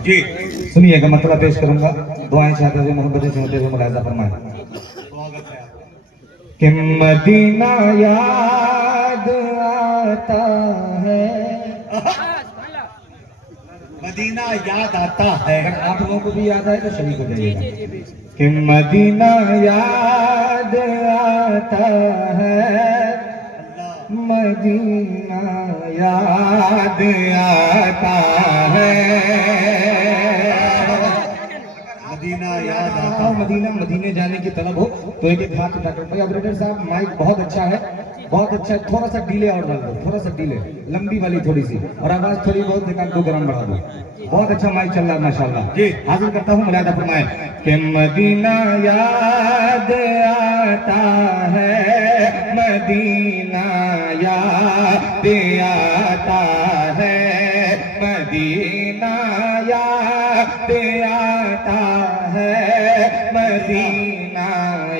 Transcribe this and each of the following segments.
जी सुनिएगा, मतलब पेश करूंगा। दुआएं चाहते हुए, मोहब्बतें चाहते हुए मुलाहिजा फरमाएं कि मदीना याद आता है। मदीना याद आता है। अगर आप लोगों को भी याद आए तो शरीक हो जाइएगा कि मदीना याद आता है, मदीना याद आता है। मदीना याद आता हाँ, मदीने जाने की तलब हो तो एक एक हाथ उठाकर। भाई ऑपरेटर साहब, माइक बहुत अच्छा है, बहुत अच्छा है। थोड़ा सा डिले और डाल दो, थोड़ा सा डिले, लंबी वाली थोड़ी सी, और आवाज थोड़ी बहुत एक दो ग्राम बढ़ा दो। बहुत अच्छा माइक चल रहा है माशाल्लाह। जी हाजिर करता हूँ, मुलाहिजा फरमाएं कि मदीना याद आता है, मदीना याद आता है, मदीना याद आता है, मदीना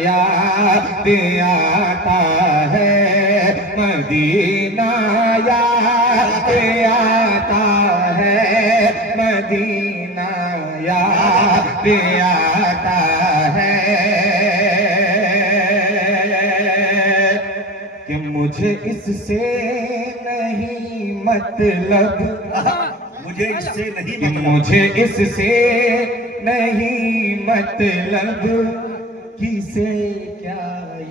याद आता है, मदीना याद आता है, मदीना याद आता है। कि मुझे इससे नहीं मतलब, मुझे इससे नहीं कि मतलब, मुझे इससे नहीं मतलब, किसे क्या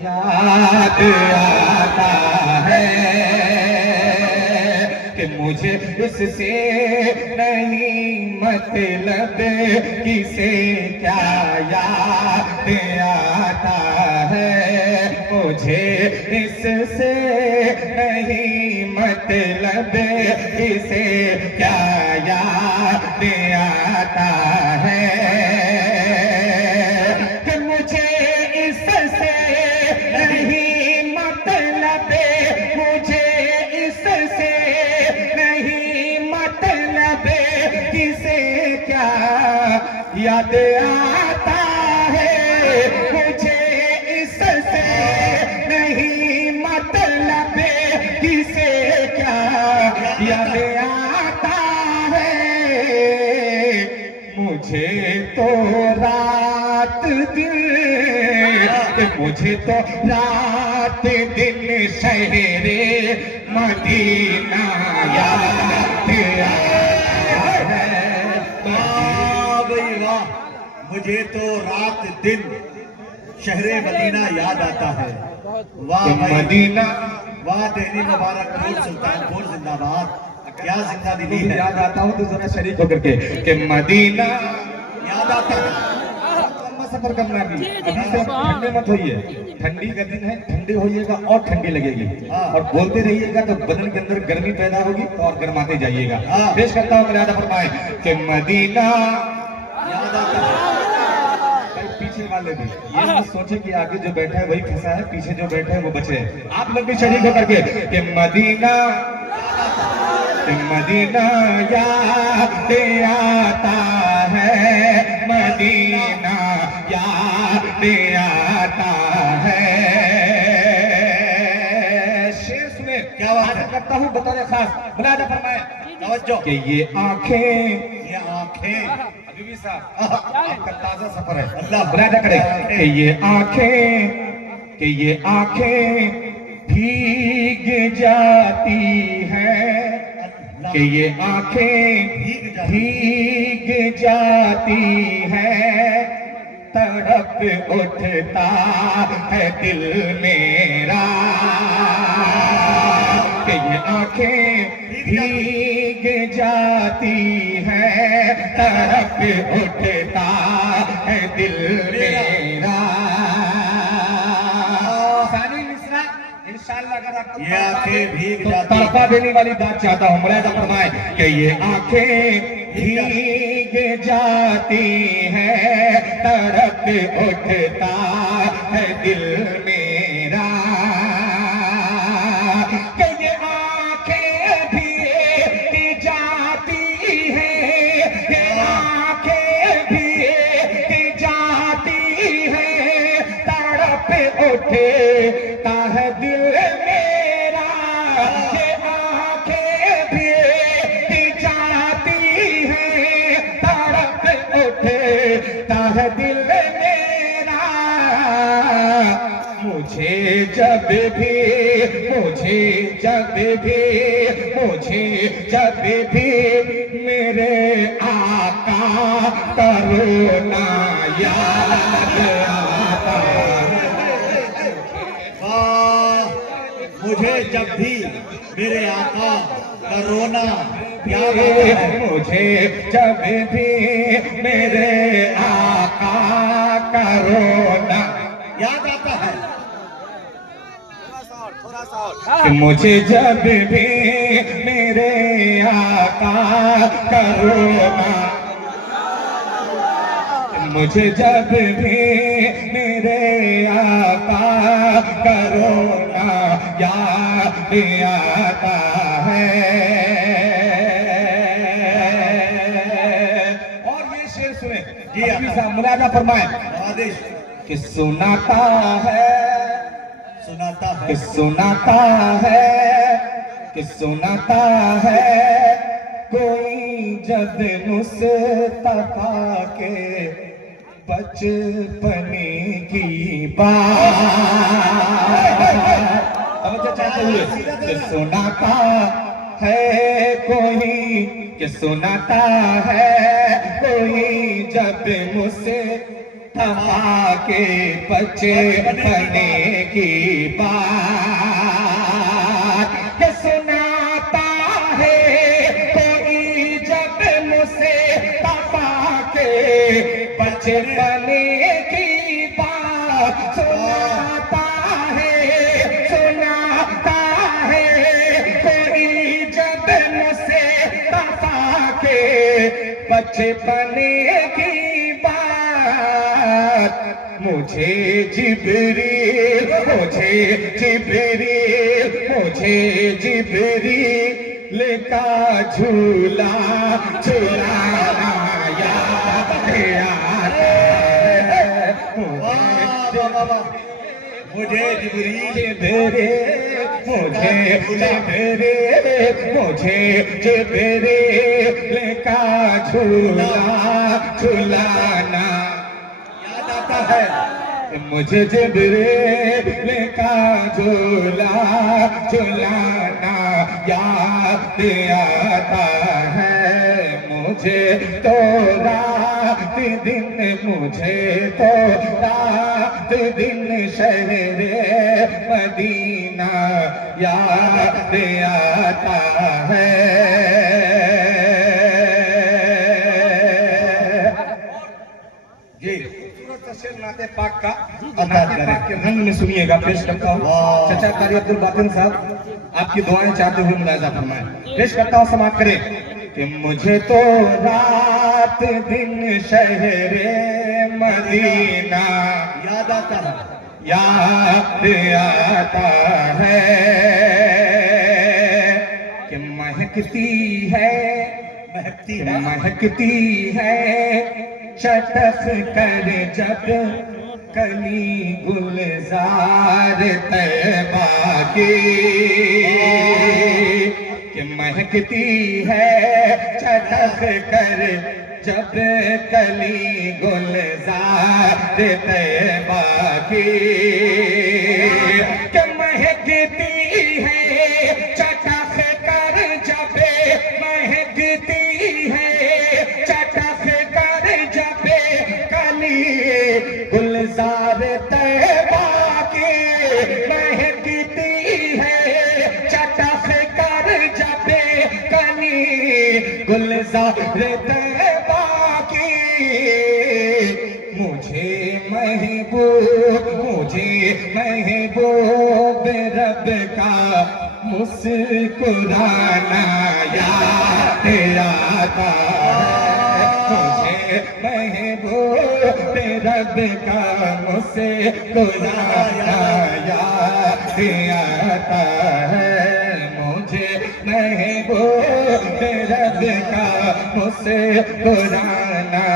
याद आता है। कि मुझे इससे नहीं मतलब, किसे क्या याद आता है। मुझे इससे नहीं मतलब, किसे क्या याद आता है। कि मुझे इससे नहीं मतलब, मुझे इससे नहीं मतलब, किसे क्या याद आता है। मुझे इससे नहीं मतलब, किसे क्या याद आता है। मुझे तो रात दिन, मुझे तो रात दिन शहरे मदीना याद आता है। वाह भाई वाह, मुझे तो रात दिन शहरे मदीना याद आता है। वाह कि भाई, मदीना वाह दिल्ली मुबारकपुर सुल्तानपुर जिंदाबाद। क्या जिंदा दिली भी है, याद आता हूँ तो जरा शरीक होकर के कि मदीना याद आता है। लंबा सफर करना भी। अभी से ठंडे मत होइए, ठंडी का दिन है, ठंडे होइएगा और ठंडी लगेगी, और बोलते रहिएगा तो बदन के अंदर गर्मी पैदा होगी तो और गर्माते जाइएगा। पेश करता हूँ, मुलाहिजा फरमाएं कि मदीना याद आता है। भाई पीछे वाले भी ये मत सोचे कि आगे जो बैठा है वही फंसा है, पीछे जो बैठे हैं वो बचे हैं। आप लोग भी शरीक होकर के कि मदीना, कि मदीना याद आता है, मदीना याद आता है। शेर सुने, क्या बात करता हूँ बतौर खास, मुलाहिजा फरमाएं तवज्जो कि ये आंखें, ये आंखें, अभी भी साहब आपका ताजा सफर है, अल्लाह मुलाहिजा करें कि ये आंखें, कि ये आंखें भीग जाती हैं, कि ये आंखें भीग जाती हैं, तड़प उठता है दिल मेरा। कि ये आंखें भीग जाती हैं, तड़प उठता है दिल मेरा। सानी मिश्रा इंशाल्लाह अगर आपको ये आंखें भीग तो जाती तड़पा देने वाली बात चाहता हूँ, मुलाहिजा फरमाएं कि ये आंखें भीग जाती हैं, तड़प उठता है दिल मेरा। कि ये आंखें भीग जाती हैं, ये आंखें भीग जाती हैं, तड़प उठता है दिल मेरा। ये आंखें भीग जाती हैं, धड़कता है दिल मेरा, मुझे जब भी मेरे आका का रोना याद आता है। मुझे जब भी मेरे आका का रोना याद आता है, मुझे जब भी मेरे आका का रोना याद आता है। मुझे जब भी मेरे आका का रोना, मुझे जब भी मेरे आका का रोना याद आता है। और ये शेर सुने जी, साहब मुलाजा फरमाए आदेश कि सुनाता है कोई जब मुस्तफा के बचपने की बात चाहते हुए कि सुनाता है कोई जब मुस्तफा के बचपने की बात, सुनाता है कोई जब मुस्तफा के बचपने की बात, सुनाता है कोई जब मुस्तफा के बचपने की बात। मुझे जिब्रील का झूला झूलाना याद आता है। मुझे जिब्रील का झूला झूलाना याद आता है। मुझे जिब्रील का झूला झूलाना याद आता है। मुझे तो रात दिन शहरे मदीना याद आता है। जी नाते पाक का नाते पाक के रंग में सुनिएगा, पेश करता हूँ चाचा कारी अब्दुल बातिन साहब, आपकी दुआएं चाहते हुए मुलाजा फरमाएं। पेश करता हूँ, समाप्त करें कि मुझे तो रात दिन शहरे मदीना याद आता है कि महकती है चटक कर जब कली गुलजार तैबा की, कि महकती है चटक कर जब कली गुलजार तैबा की, कि महकती है चटक कर जब महकती है चटक कर जब कली गुलजार तैबा की, महकती है चटक कर जब कली गुलजार तैबा की। मुझे महबूब रब का मुस्कुराना याद आता है। मुझे महबूब रब का मुस्कुराना याद आता है। मुझे महबूब रब का मुस्कुराना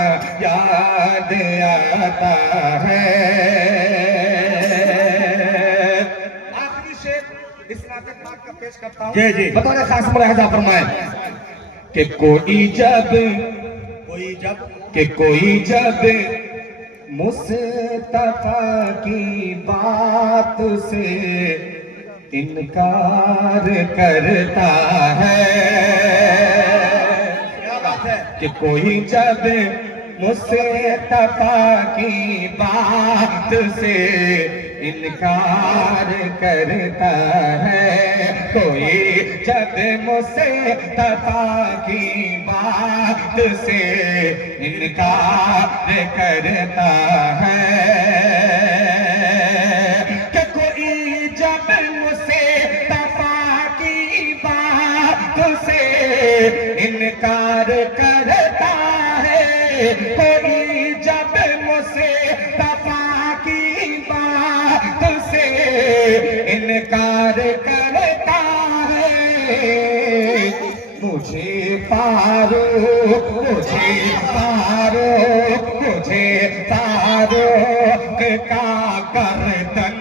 याद आता है। आखिरी शेर इस नाते पाक का पेश करता हूँ। जी बतौर खास मुलाहिजा फरमाएं कि कोई जब कोई जब कि कोई जब मुस्तफा की बात से इनकार करता है, क्या बात है, कि कोई जब मुस्तफा की बात से इनकार करता है, कोई जब मुस्तफा की बात से इनकार करता है, कि कोई जब मुस्तफा की बात से इनकार करता है, कोई जब मुस्तफा की बात से इनकार करता है, मुझे फारूक का गर्दन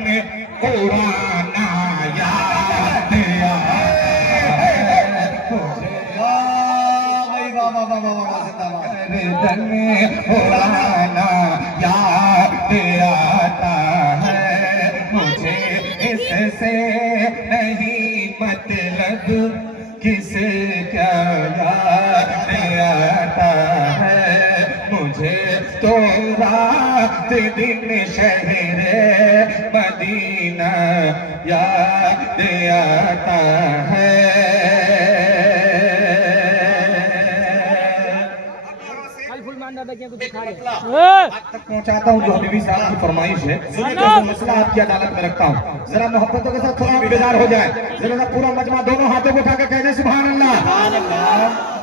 उड़ाना याद गर्दन उड़ाना याद आता है, मुझे इससे नहीं मतलब किसे क्या याद आता है, मुझे तो रात दिन शहर मदीना याद आता है। आज तक पहुंचाता हूँ जो हबीबी साहब की फरमाइश है, जो मसला आपकी अदालत में रखता हूँ, जरा मोहब्बतों के साथ थोड़ा बेदार हो जाए, जरा पूरा मजमा दोनों हाथों को उठा के कह दे सुभान अल्लाह।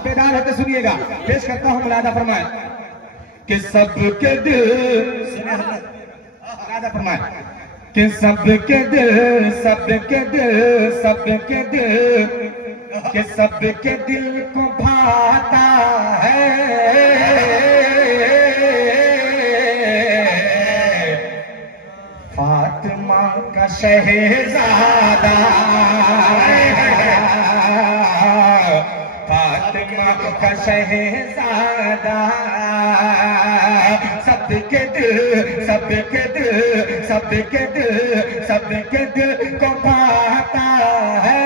बेदार होकर सुनिएगा, पेश करता हूँ मुलादा फरमाए कि सबके दिल, मुलादा फरमाए कि सबके दिल, सबके दिल, सबके दिल, कि सबके दिल को भाता है फातिमा का शहजादा, फातिमा का शहजादा, सबके दिल, सबके दिल, सबके दिल, सबके दिल को भाता है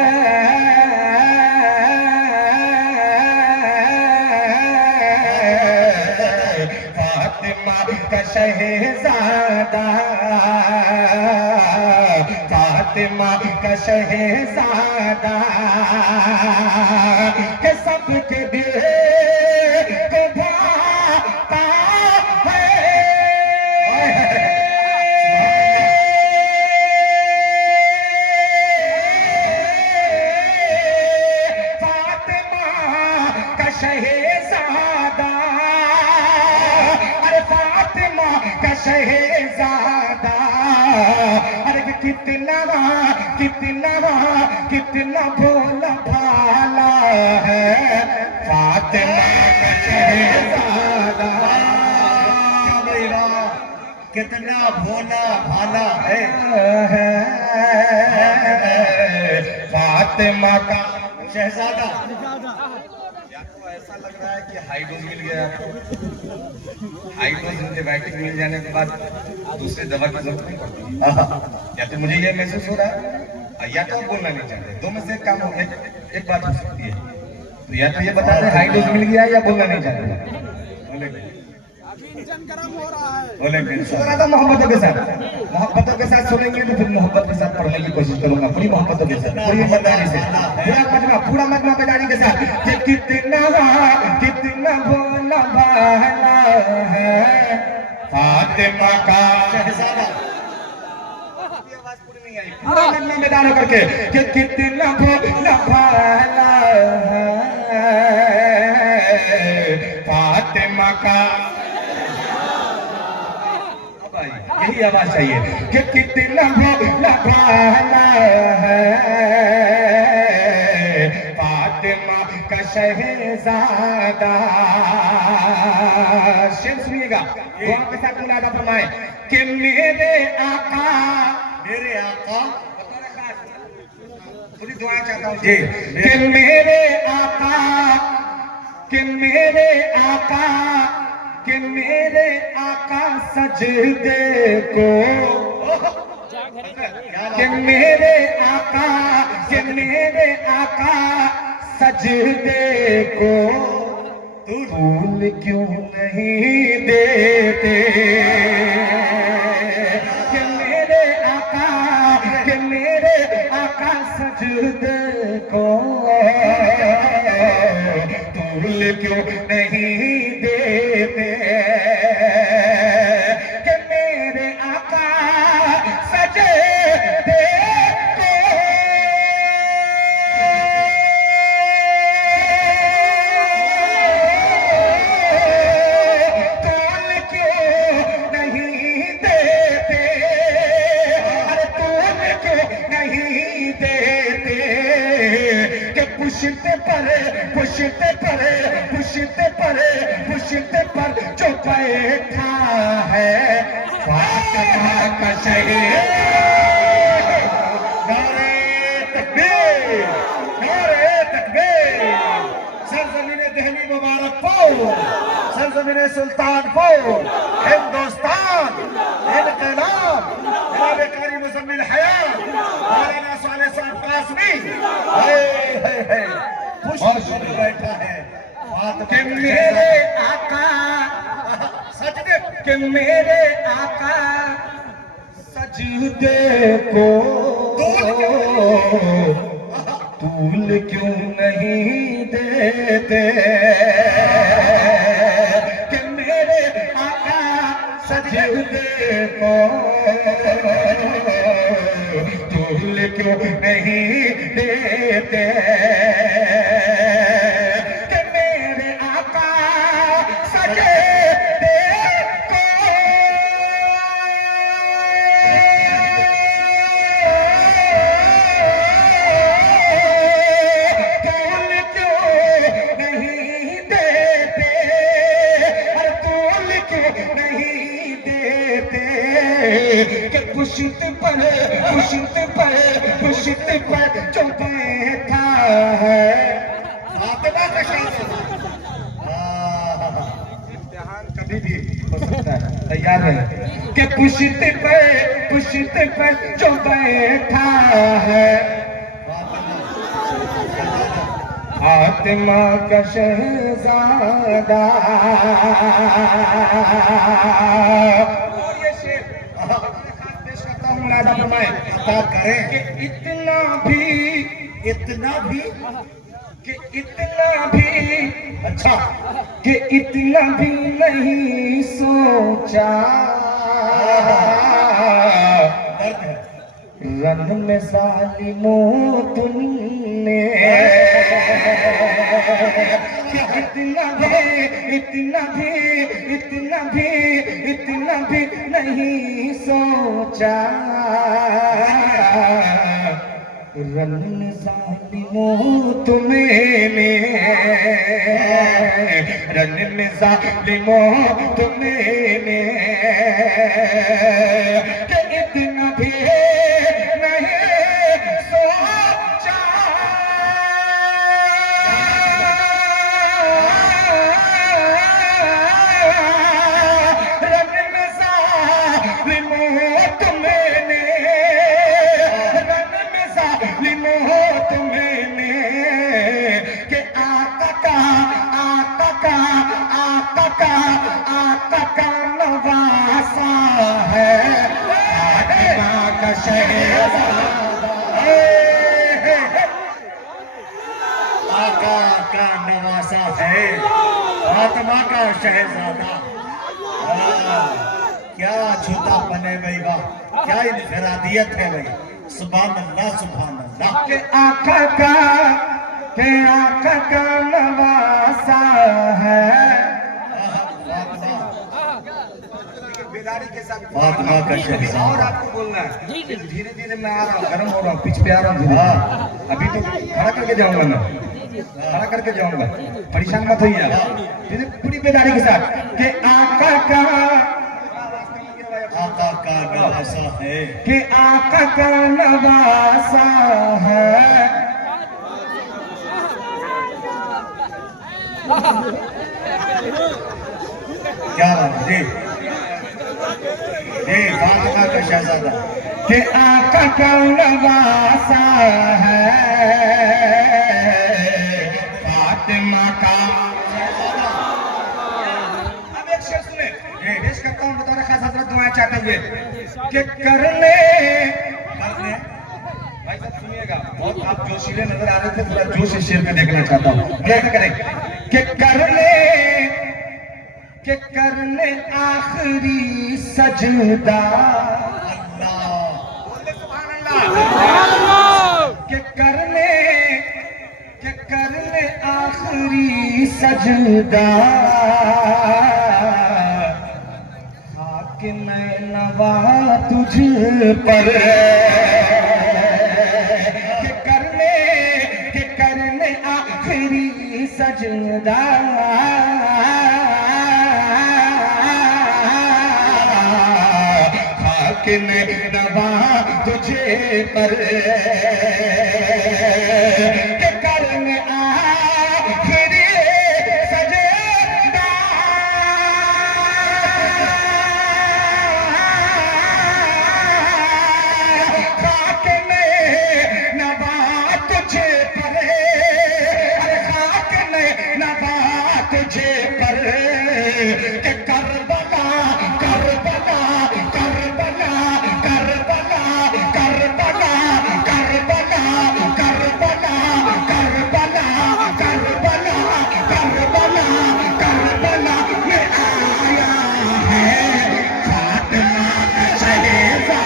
फातिमा का शहजादा, फातिमा का शहजादा, के सबके दिल को भाता है फातिमा का शहजादा, अरे फातिमा का शहजादा, अरे कितना कितना कितना भोला भाला है फातिमा का शहजादा, कितना भोला भाला है फातिमा का शहजादा। ऐसा लग रहा है कि हाई डोज मिल गया आपको, हाई डोज एंटीबायोटिक मिल जाने के बाद दूसरे दवा की जरूरत नहीं पड़ती, या तो मुझे ये महसूस हो रहा है या तो बोलना नहीं चाहते, दो में से काम हो गया, एक बात हो सकती है, तो या तो ये बता दें हाई डोज मिल गया या बोलना नहीं चाहते, बोले मोहब्बतों के साथ, मोहब्बतों के साथ सुनेंगे तो फिर मोहब्बत के साथ पढ़ने की कोशिश करूंगा, पूरी मोहब्बतों के साथ, पूरी ईमानदारी से, पूरा मजमा बेदारी के साथ, कि कितना कितना भोला भाला है फातिमा का शहजादा। आवाज पूरी नहीं आई, पूरा मजमा बेदार होकर के कि कितना भोला भाला है फातिमा का, यही आवाज चाहिए कि कितना भोला भाला है फातिमा का शहजादा। शेर सुनिएगा, दुआ के साथ मुलादा फरमाए कि मेरे आका पूरी दुआ चाहता हूँ जी, कि मेरे आका कि मेरे आका, कि मेरे आका सजदे को, कि मेरे आका, कि मेरे आका सजदे को तूल क्यों नहीं देते। कि मेरे आका, कि मेरे आका सजदे को तूल क्यों नहीं देते। कि मेरे आका सजदे पुश्ते पर, पुश्ते पर, पुश्ते पर, पुश्ते पर जो बैठा है फातिमा का शहीद। नारे तकबीर, नारे तकबीर। सरजमीने दिल्ली मुबारक पोर, सरजमीने सुल्तानपुर, हिंदुस्तान, इनकलाब, जनाब कारी मुजम्मिल हयात, मौलाना साले साहब कासमी बैठा है। कि मेरे आका सजदे, कि मेरे आका सजदे को तूल क्यों नहीं देते। कि मेरे आका सजदे को तूल क्यों नहीं देते। कि मेरे आका सजदे को तूल क्यों नहीं देते। तूल क्यों नहीं देते। कि पुश्त पर, पुश्त पर, पुश्त पर जो बैठा है फातिमा का शहीद। इम्तिहान कभी भी हो सकता है, तैयार है। कि पुश्त पर जो बैठा है फातिमा का शहजादा। मुनादा फरमाए करें कि इतना भी, इतना भी, कि इतना भी, अच्छा, कि इतना भी नहीं सोचा रन में जालिमों तुमने। कि इतना भी, इतना भी, इतना भी, इतना भी नहीं सोचा रन में जालिमों तुमने, रन में जालिमों तुमने। कि इतना भी नहीं सोचा रन में जालिमों तुमने, रन में जालिमों तुमने। कि आका का, आका का, आका का, आका का नवासा है फातिमा का शहजादा। आका का नवासा है फातिमा का शहजादा। क्या छूतापन है भाई, वाह क्या इनफरादियत है भाई। सुभान अल्लाह, सुभान अल्लाह। के आका का, के आका का नवासा है बेदारी के साथ फातिमा का शहजादा। और आपको बोलना है, धीरे धीरे मैं आ रहा हूँ, गर्म हो रहा हूँ, पिच पे आ रहा हूँ। अभी तो खड़ा करके जाऊंगा मैं, खड़ा करके जाऊंगा, परेशान मत होइए। पूरी बेदारी के साथ कि आका का, आका का नवासा है, कि आका का नवासा है क्या बात जी जी फातिमा का शहजादा कि आका का नवासा है फातिमा का। अब एक शेर सुने, पेश करता हूँ बता रखा हजरत दुआएं चाहते हुए कि करने भाई साहब सुनिएगा, बहुत आप जोशीले नजर आ रहे थे, थोड़ा जोश इस शेर में देखना चाहता हूँ। कैसे करें कि करने आखिरी सजदा के करने आखिरी सजदा खाक मैं नवा तुझ पर के करने आखिरी सजदा खाक मैं नवा तुझे पर के करने आखिरी सजदा खाक में नवा तुझे पर खाक में नवा तुझे पर के Karbala Karbala Karbala Karbala Karbala Karbala Karbala Karbala Karbala Karbala Karbala में आया है फातिमा का शहजादा।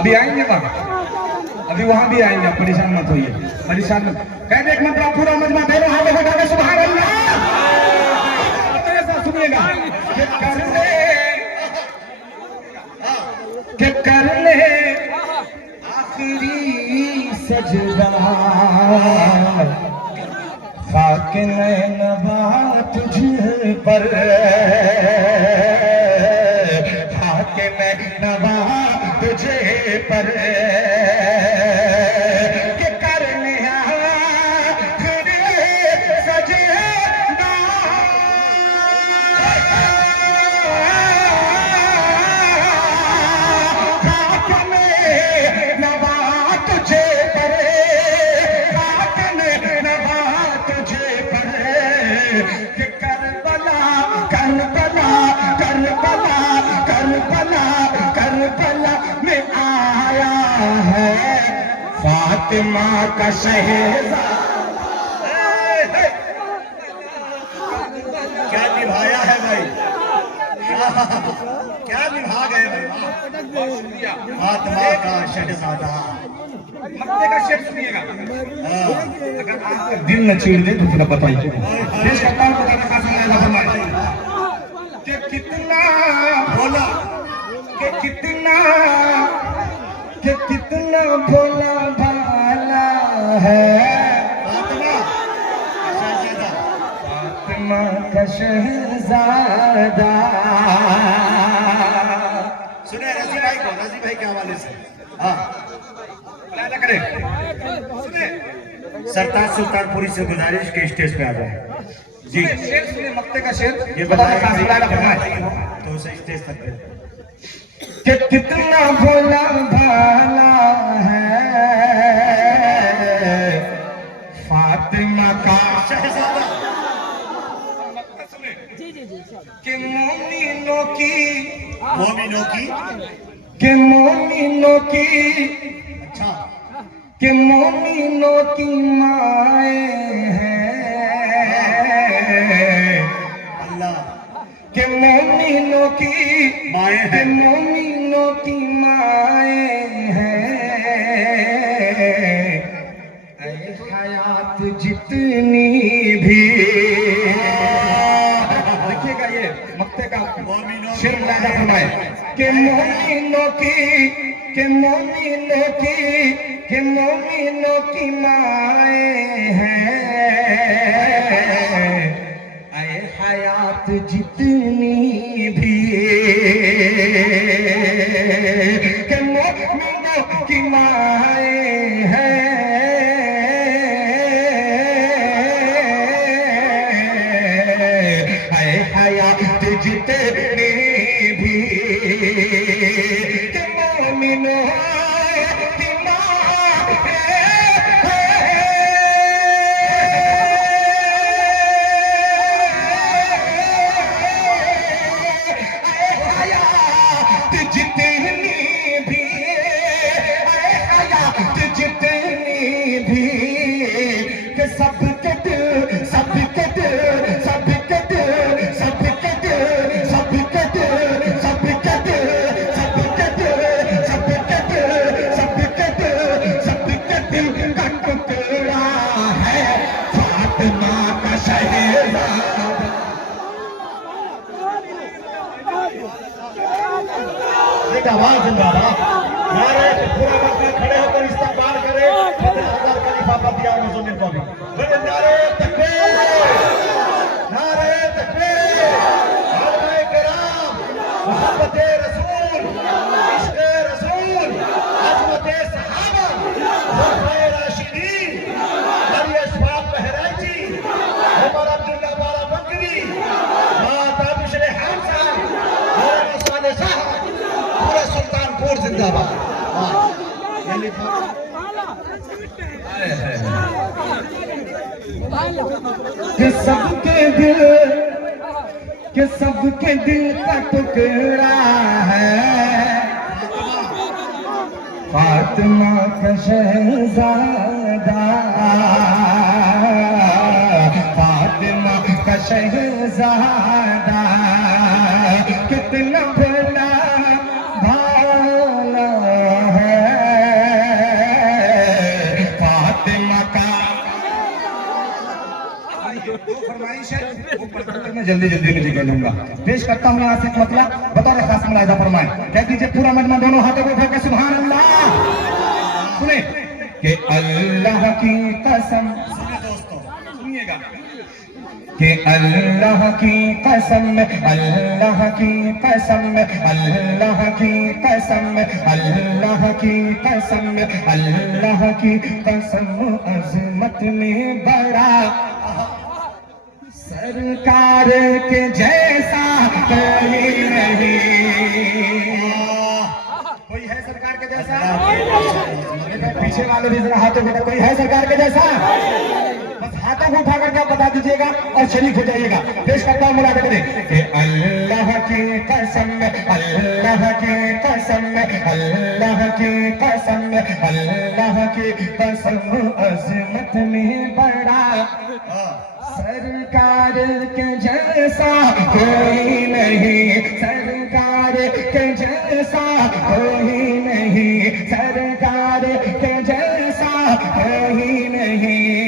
अभी आएंगे वहां, अभी वहां भी आएंगे, आप परेशान मत होइए, परेशान मत। कह दे एक मंत्र पूरा मजमा दे रहा है, देखो सुभान अल्लाह। ऐसा सुनिएगा कि करने आखिरी सजदा खाक मैं नवा तुझ पर खाक मैं नवा तुझे पर के करने आखिरी सजदा खाक में नवा तुझे पर खाक में नवा तुझे पर कि Karbala Karbala Karbala Karbala Karbala में आया है फातिमा का शहजादा। क्या निभाया है भाई क्या निभा गए भाई फातिमा का शहजादा। मक्ते का शेर सुनिएगा, हाँ। अगर आपको दिल न छेड़ दे तो फिर बताइए। पेश करता हूँ बता रखा कि कितना बोला कि कितना भोला भाला है फातिमा फातिमा का शहजादा। का शहजादा। सुने रजी भाई के हवाले से हाँ करे सरताज सुल्तानपुरी से गुजारिश के स्टेज पे आ जाए जी। शेर सुनिए, मक्ते का शेर ये बताया तो उसे स्टेज तक पे कि कितना भोला भाला है फातिमा का शहजादा। कि मोमिनों की अच्छा कि मोमिनों की माए हैं अल्लाह कि मोमिनों की माए हैं। कि मोमिनों की माए हैं ऐ हयात जितनी भी। देखिएगा ये मक्ते का मोमिनों शेर मुलायदा फरमाए कि मोमिनों की माए हैं आए हयात जितनी भी कि मोमिनों की माए हैं आए हयात जितनी भी कि मोमिनों की माए आवाज जिंदाबाद नारे पूरा मसला खड़े होकर इस्तकबाल करे हज़रत खलीफा बदिया मुज़म्मिल को भी बोले नारे तकबीर उलमाए किराम मोहब्बत रसूल इश्क़ रसूल अज़मत सहाबा खुलफ़ाए राशिदीन अली अशफाक़ बहराइची उमर अब्दुल्ला बाराबकरी ताबिश रेहान साहब मौलाना साले साहब पूरा सुल्तानपुर जिंदाबाद कि सबके दिल का टुकड़ा है फातिमा का शहजादा फातिमा का शहजादा कितना बड़ा मैं जल्दी में जिक्र लूंगा। पेश करता हूँ यहाँ से एक मतला बतौर खास मुलाहिजा फरमाए कह दीजिए पूरा मजमा दोनों हाथों को उठाकर सुभान अल्लाह सुने कि अल्लाह की कसम सुनिएगा कि अल्लाह की कसम अल्लाह की कसम अल्लाह की कसम अल्लाह की कसम अल्लाह की कसम अज़मत में बड़ा सरकार के जैसा कोई नहीं कोई है सरकार के जैसा पीछे वाले भी जरा हाथों को कोई है सरकार के जैसा बस हाथों को उठा करके आप बता दीजिएगा और शरीक हो जाइएगा। पेश करता हूँ मुलाहिजा करें कि अल्लाह की कसम अल्लाह की कसम अल्लाह की कसम अल्लाह की कसम अज़मत में बड़ा सरकार के जैसा कोई नहीं सरकार के जैसा कोई नहीं सरकार के जैसा कोई नहीं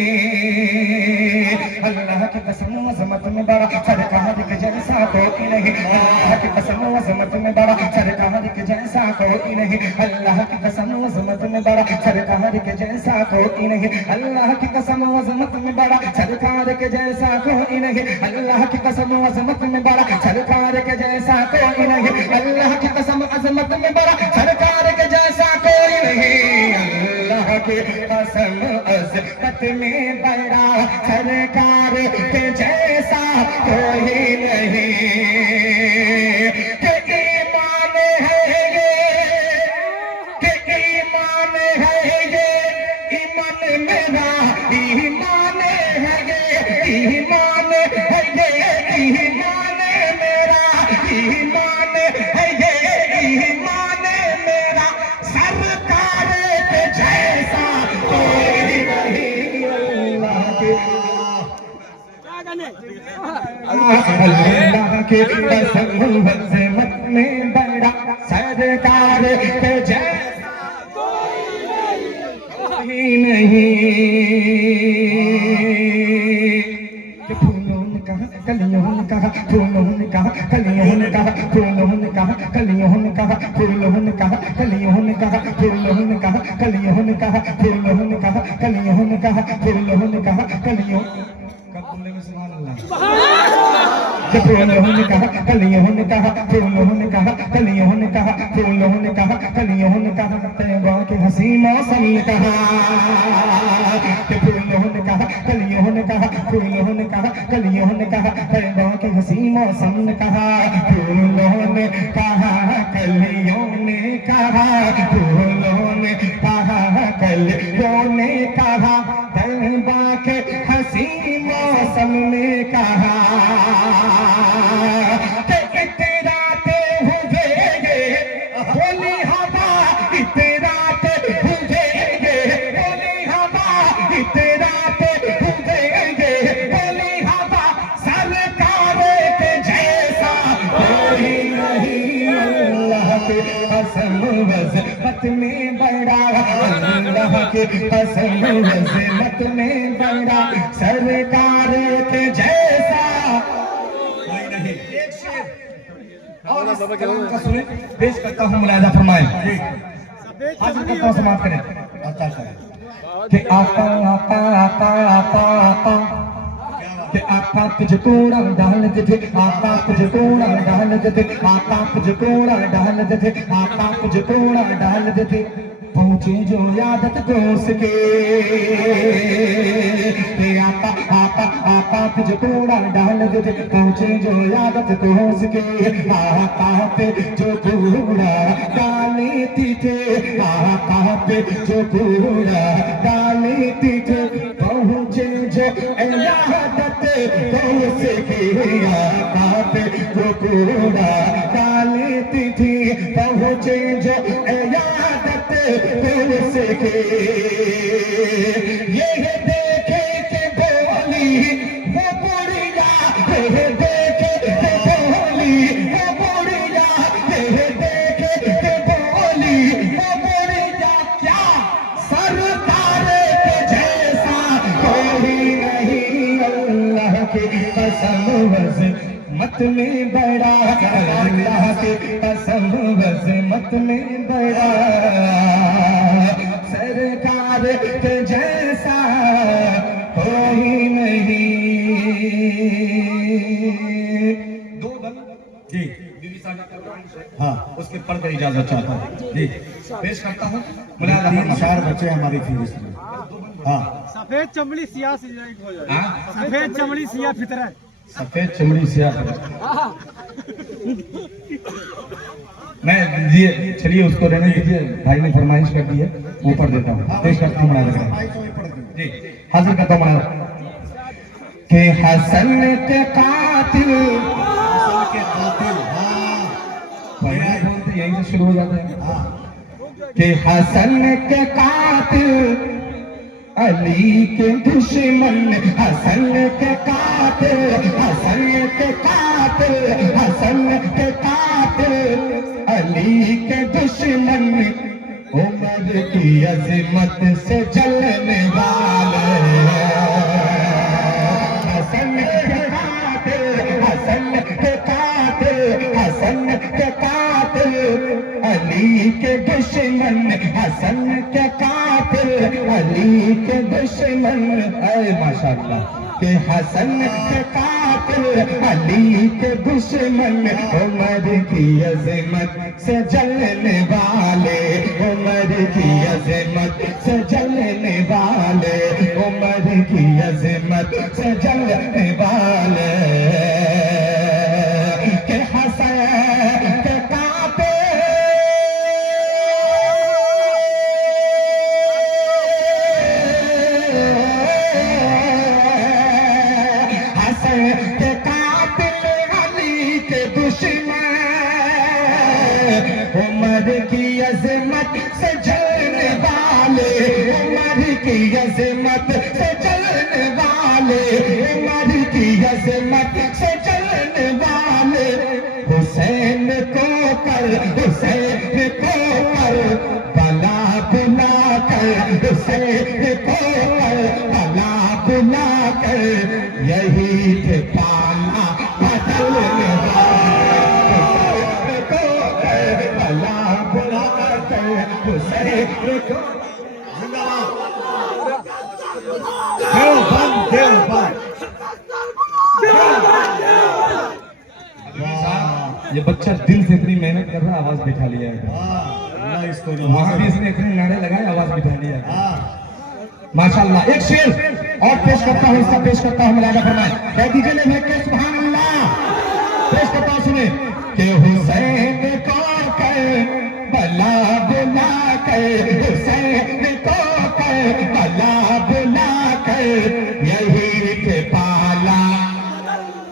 अल्लाह की कसम अज़मत में बड़ा सरकार के जैसा कोई नहीं अल्लाह की कसम अज़मत में बड़ा सरकार के जैसा कोई नहीं अल्लाह की कसम अज़मत में बड़ा सरकार के जैसा कोई नहीं अल्लाह की कसम अज़मत में बड़ा सरकार के जैसा कोई नहीं अल्लाह की कसम अज़मत में बड़ा सरकार के जैसा कोई नहीं अल्लाह की कसम अज़मत में बड़ा सरकार के जैसा कोई नहीं अल्लाह की कसम अज़मत में बड़ा सरकार के जैसा कोई नहीं कि ईमान है ये कि ईमान है ये ईमान मेरा ईमान है ये ईमान है ये ईमान मेरा ईमान है ये ईमान मेरा सरकार के जैसा कोई नहीं अल्लाह के कसम अज़मत में बड़ा सरकार के जैसा कोई नहीं फूलों ने कहा कलियों ने कहा फूलों ने कहा कलियों ने कहा कहा कलियों ने कहा फूलों ने कहा कलियों ने कहा फूलों ने कहा कलियों ने कहा फूलों ने कहा कलियों कब बोलने में सुभान अल्लाह फूलों ने कहा कलियों ने कहा फूलों ने कहा कलियों ने कहा फूलों ने कहा कलियों ने कहा तैयबा के हसी मौसम ने कहा फूलों ने कहा कलियों ने कहा फूलों ने कहा कलियों ने कहा तैयबा के हसी मौसम ने कहा फूलों ने कहा कलियों ने कहा फूलों ने कहा कलियों ने कहा तैयबा के हसी मौसम ने कहा कि इतराते हुए ये बोली हवा इतराते हुए ये बोली हवा इतराते हुए ये बोली हवा सरकार के जैसा कोई नहीं अल्लाह के कसम वज़मत में बड़ा अल्लाह के कसम वज़मत में बड़ा सरकार के जैसा कोई नहीं। एक शेर और इस कलाम का सुने पेश करता हूँ मुलाहिजा फरमाएं हाजिर करता हूँ समाप्त करें अच्छा कि आका आका आका आका आका कि आका तुझे कूड़ा डाल दे आका तुझे कूड़ा डाल दे आका तुझे कूड़ा डाल दे आका तुझे कूड़ा डाल दे पहुंचे जो यादत को उसके आका आका आका तुझे कूड़ा डाल दे पहुंचे जो यादत को उसके आका पे जो कूड़ा डाली थे आका पे जो कूड़ा डाली थी पहुंचे जो यादत को उसके आका पे जो कूड़ा डाली थी पहुंचे जो यादत के ये देखे के बोली वो बुढ़िया ये देखे के बोली वो बुढ़िया ये देखे के बोली वो बुढ़िया क्या सरकार के जैसा कोई नहीं अल्लाह की कसम वज़मत में बड़ा अल्लाह की कसम वज़मत में बड़ा सरकार के जैसा कोई नहीं। दो बल जी बीवी साहब हाँ उसके पढ़ कर इजाजत चाहता हूँ जी पेश करता हूँ मुलाहिजा 4 बच्चे हमारी फीस में हाँ सफेद चमड़ी सिया से हो जाए सफेद चमड़ी सिया फितरत सफेद चमड़ी सिया मैं दिए चलिए उसको रहने दीजिए भाई ने फरमाइश कर दी है ऊपर देता हूँ पेश करता हूँ जी हाजिर करता हूँ कि हसन के कातिल यहीं से शुरू हो जाता है कि हसन के कातिल अली के दुश्मन हसन के कातिल हसन के कातिल हसन के कातिल अली के दुश्मन उमर की अज़मत से जलने वाले हसन के कातिल हसन के कातिल हसन के कातिल अली के दुश्मन हसन के कातिल अली के दुश्मन ऐ माशाअल्लाह के हसन के कातिल अली के दुश्मन उमर की अज़मत से जलने वाले उमर की अज़मत से जलने वाले उमर की अज़मत से जलने वाले के हसन के कातिल के कातिल अली के दुश्मन उमर की अज़मत से जलने वाले उमर की अज़मत से जलने वाले उमर की अज़मत से जलने वाले हुसैन को कर बला बुला कर हुसैन को कर बला बुला कर यही थे पाना बदलने वाले बला बुला ये बच्चा दिल से इतनी मेहनत कर रहा है, आवाज बिठा लिया है। अल्लाह इसको वहां भी इसने इतने नारे लगाए, आवाज बिठा लिया है। माशाअल्लाह। एक शेर और पेश करता हूँ, इसका पेश करता हूँ, मिलाना फरमाए कह दीजिए ले के सुभान अल्लाह। पेश करता हूँ, सुने कि हुसैन को कर बला बुला कर, हुसैन को कर बला बुला कर, यही के पाला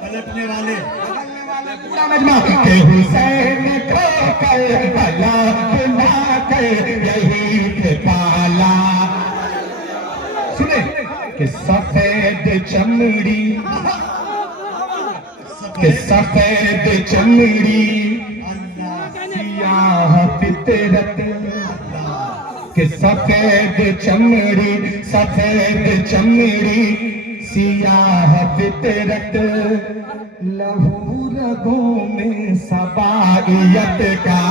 पलटने वाले पूरा मजमा के हुसैन को कर बला बुला कर, यही के पाला। सुने कि सफेद चमड़ी, कि सफेद चमड़ी सियाह फितरत, कि सफेद चमड़ी, सफेद चमड़ी सियाह फितरत, लहू रगों में सबाइयत का,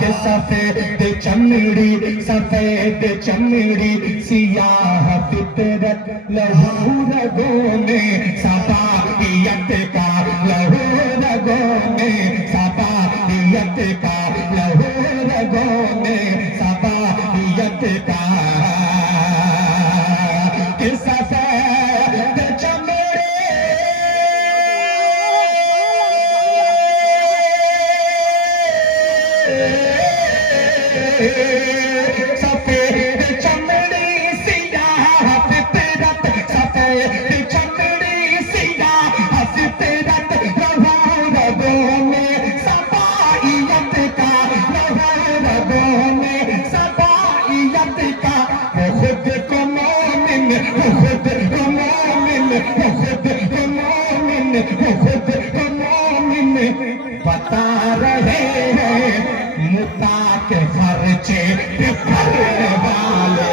कि सफेद चमड़ी, सफेद चमड़ी सियाह फितरत, लहू रगों में सबाइयत का, लहू रगों में सबाइयत का, लहू रगों में सबाइयत का, कि सफेद चमड़ी, सफेद चमड़ी सियाह फितरत, सफेद चमड़ी सियाह फितरत, लहू रगों में सबाइयत का, लहू रगों में सबाइयत का, वो खुद को मोमिन, वो खुद को मोमिन, वो खुद को मोमिन, वो खुद को मोमिन बता रहे हैं, मुता के खर्चे करने वाले,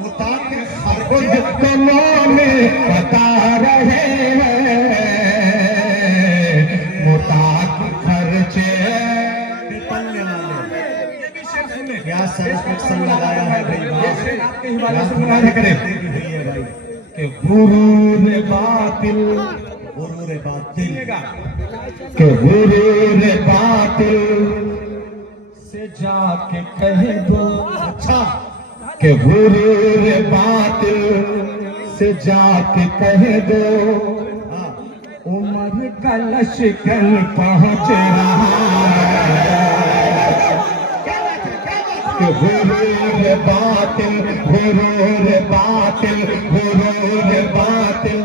मुता के खुद को मोमिन बता रहे हैं, मुता के खर्चे पलने वाले। क्या सेटिस्फेक्शन लगाया है भाई, करे भाई कि गुरूर बातिल, गुरूर बातिल, कि गुरूर बातिल से जाके कह दो, अच्छा कि गुरूर बातिल से जाके कह दो, हाँ उमर का लश्कर पहुंच रहा है, कि गुरूर बातिल, गुरूर बातिल, गुरूर बातिल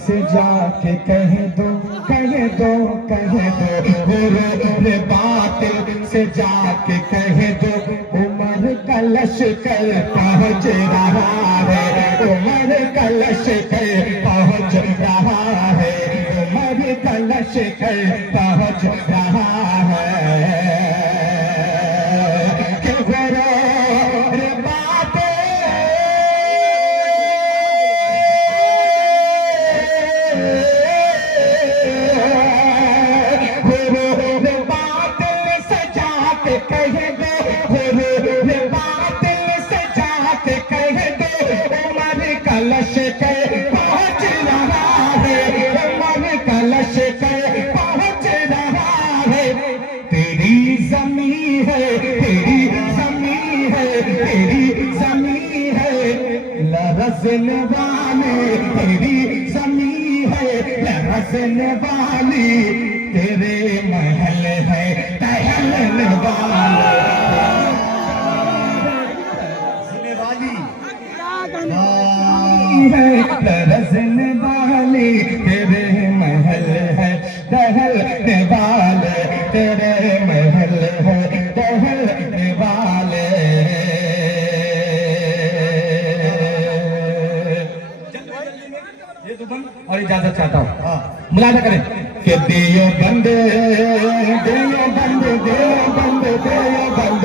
से जाके कह दो, कह दो, कह दो, गुरूर बातिल से जाके कह दो, उमर का लश्कर पहुंच रहा है, उमर का लश्कर पहुंच रहा है, उमर का लश्कर पहुंच रहा है, कि गुरूर बातिल से जाके कह दो, गुरूर बातिल से जाके कह दो, उमर का लश्कर पहुंच रहा है, उमर का लश्कर पहुंच रहा है, तेरी ज़मीं है, तेरी ज़मीं है, तेरी ज़मीं है लरज़ने वाली, तेरी ज़मीं है लरज़ने वाली, तेरे महल है टहलने वाले, है लरज़ने वाली, तेरे महल है टहलने वाले, तेरे महल है टहलने वाले। ये तो बंद और इजाजत चाहता हूँ, मुलाजा करें कि दियो बंद, दियो बंद, दियो बंद, दियो बंद,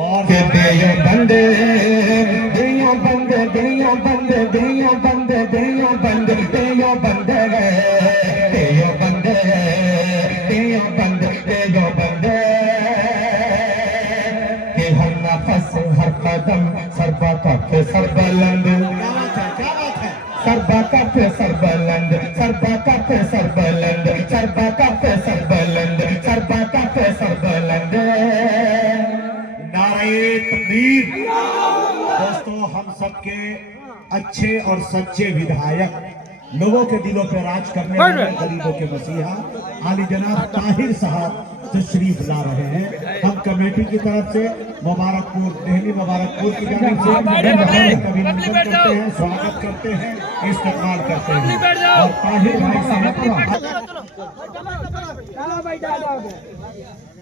और के दियो बंद, दियो बंद, दियो बंद, दियो बंद, दियो बंद, दियो बंद, दियो बंद, दियो बंद, दियो बंद, सरबा करते सरबलंद, क्या बात है, सरबा करते सरबलंद, सरबा करते सरबलंद, सरबा करते सरबलंद, सरबा करते सरबलंद। नारे तकबीर। दोस्तों, हम सबके अच्छे और सच्चे विधायक, लोगों के दिलों पर राज करने वाले, गरीबों के मसीहा आली जनाब ताहिर साहब तशरीफ ला रहे हैं। हम कमेटी की तरफ से मुबारकपुर, दिल्ली मुबारकपुर की जानिब से अभिनंदन करते हैं, स्वागत करते हैं, इस्तकबाल करते हैं। और ताहिर भाई साहब